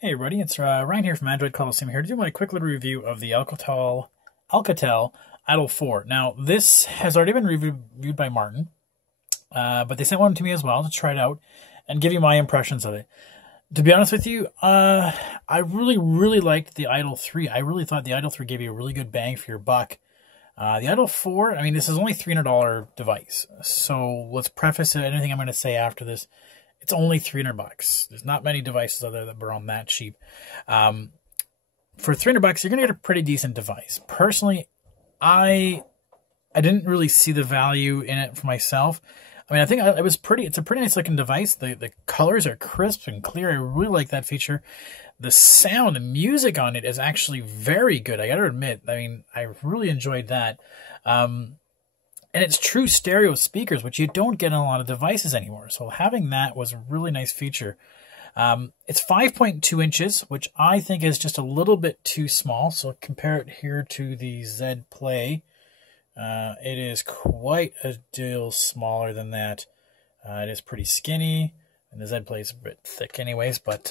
Hey everybody, it's Ryan here from Android Coliseum here to do my quick little review of the Alcatel Idol 4. Now, this has already been reviewed by Martin, but they sent one to me as well to try it out and give you my impressions of it. To be honest with you, I really liked the Idol 3. I really thought the Idol 3 gave you a really good bang for your buck. The Idol 4, I mean, this is only a $300 device, so let's preface it, anything I'm going to say after this. It's only $300. There's not many devices out there that are on that cheap. For $300, you're going to get a pretty decent device. Personally, I didn't really see the value in it for myself. I mean, I think it was pretty. It's a pretty nice looking device. The colors are crisp and clear. I really like that feature. The sound, the music on it is actually very good. I got to admit. I mean, I really enjoyed that. And it's true stereo speakers, which you don't get on a lot of devices anymore. So having that was a really nice feature. It's 5.2 inches, which I think is just a little bit too small. So compare it here to the Z Play. It is quite a deal smaller than that. It is pretty skinny, and the Z Play is a bit thick anyways. But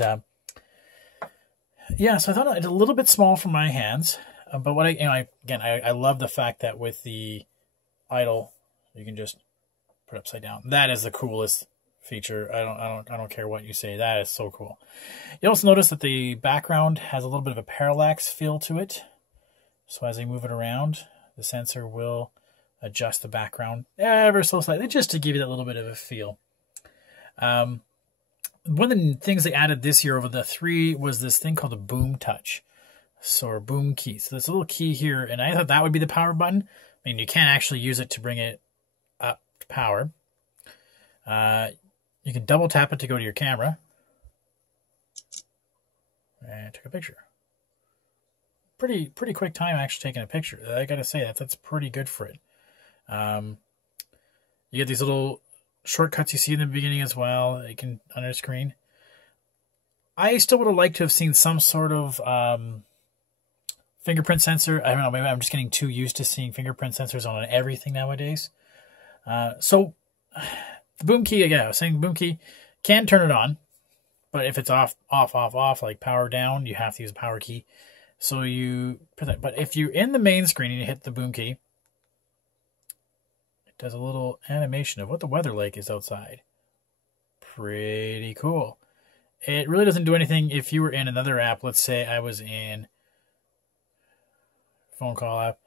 yeah, so I thought it's a little bit small for my hands. But what I love the fact that with the Idol, you can just put it upside down. That is the coolest feature. I don't care what you say. That is so cool. You also notice that the background has a little bit of a parallax feel to it. So as I move it around, the sensor will adjust the background ever so slightly, just to give you that little bit of a feel. One of the things they added this year over the 3 was this thing called a boom touch, or boom key. So there's a little key here, and I thought that would be the power button. I mean, you can't actually use it to bring it up to power. You can double tap it to go to your camera. And took a picture. Pretty quick time actually taking a picture. I gotta say, that's pretty good for it. You get these little shortcuts you see in the beginning as well. You can on your screen. I still would have liked to have seen some sort of fingerprint sensor. I don't know, maybe I'm just getting too used to seeing fingerprint sensors on everything nowadays. So the boom key, again, I was saying boom key can turn it on, but if it's off, like power down, you have to use a power key. So you put that. But if you're in the main screen and you hit the boom key, it does a little animation of what the weather like is outside. Pretty cool. It really doesn't do anything if you were in another app. Let's say I was in phone call app.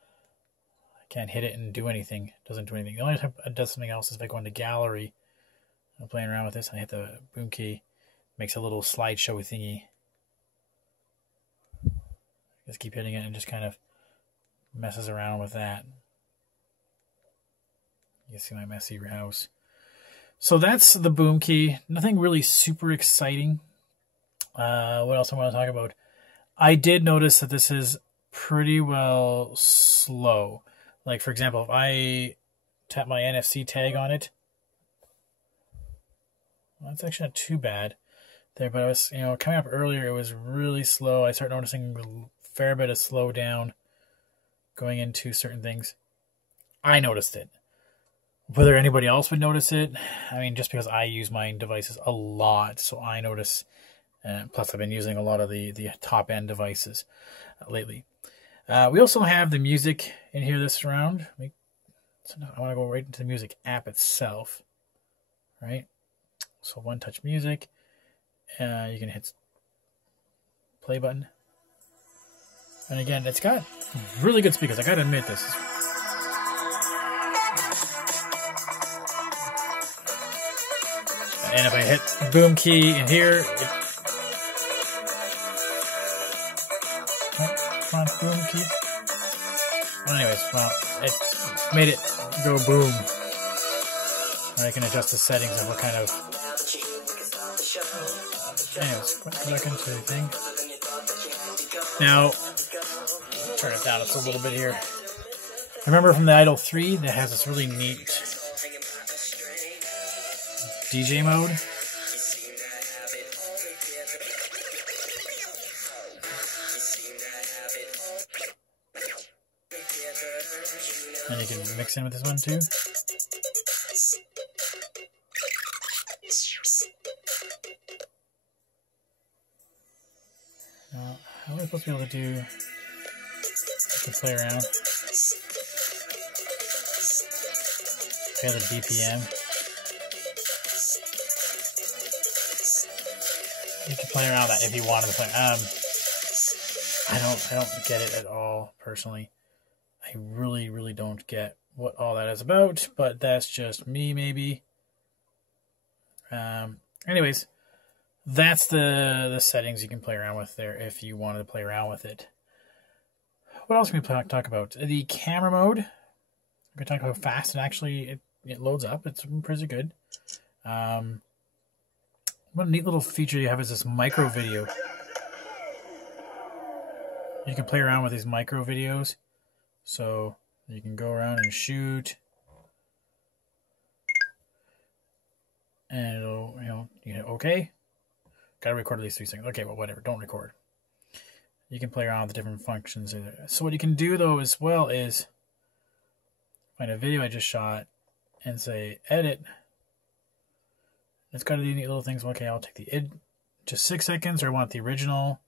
I can't hit it and do anything. It doesn't do anything. The only time it does something else is if I go into gallery. I'm playing around with this and I hit the boom key. Makes a little slideshow thingy. Just keep hitting it and just kind of messes around with that. You can see my messy house. So that's the boom key. Nothing really super exciting. What else I want to talk about? I did notice that this is pretty well slow. Like, for example, if I tap my NFC tag on it, well, that's actually not too bad there, but I was, coming up earlier, it was really slow. I started noticing a fair bit of slowdown going into certain things. I noticed it. Whether anybody else would notice it, I mean, just because I use my devices a lot, so I notice. Plus, I've been using a lot of the top-end devices lately. We also have the music in here this round. So now I want to go right into the music app itself, right? So one-touch music. You can hit play button. And again, it's got really good speakers. I got to admit this. And if I hit boom key in here, come on, boom key. Well, anyways, well, it made it go boom. And I can adjust the settings of what kind of. Anyways, go back into the thing. Now, turn it down just a little bit here. I remember from the Idol 3 that has this really neat DJ mode. And you can mix in with this one too. How am I supposed to be able to do... to play around? Play the BPM. You can play around that if you wanted to play. I don't get it at all, personally. I really don't get what all that is about, but that's just me, maybe. Anyways, that's the settings you can play around with there if you wanted to play around with it. What else can we talk about? The camera mode. We can talk about how fast it actually it loads up. It's pretty good. What a neat little feature you have is this micro video. You can play around with these micro videos. So you can go around and shoot. And it'll, you hit OK. Gotta record at least 3 seconds. Okay, well, whatever. Don't record. You can play around with the different functions. So what you can do, though, as well is find a video I just shot and say edit. It's got these neat little things. Okay, I'll take the just 6 seconds, or I want the original.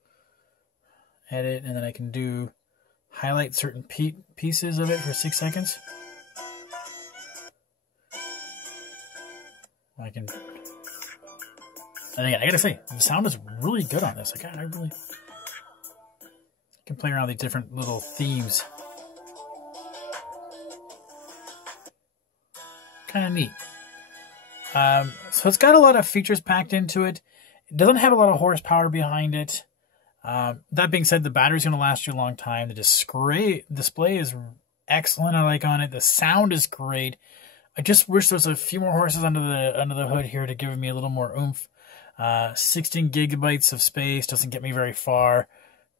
Edit, and then I can do highlight certain pieces of it for 6 seconds. And again, I gotta say, the sound is really good on this. I really can play around with these different little themes. Kind of neat. So it's got a lot of features packed into it. It doesn't have a lot of horsepower behind it. That being said, the battery's going to last you a long time. The display is excellent. I like on it. The sound is great. I just wish there was a few more horses under the hood here to give me a little more oomph. 16 gigabytes of space doesn't get me very far.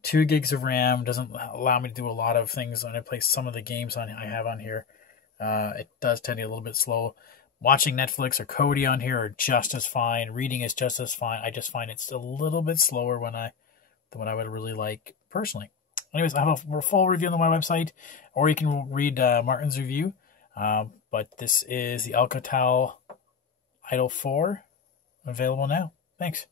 2 gigs of RAM doesn't allow me to do a lot of things when I play some of the games I have on here. It does tend to be a little bit slow. Watching Netflix or Kodi on here are just as fine. Reading is just as fine. I just find it's a little bit slower than what I would really like personally. Anyways, I have a full review on my website, or you can read Martin's review. But this is the Alcatel Idol 4, available now. Thanks.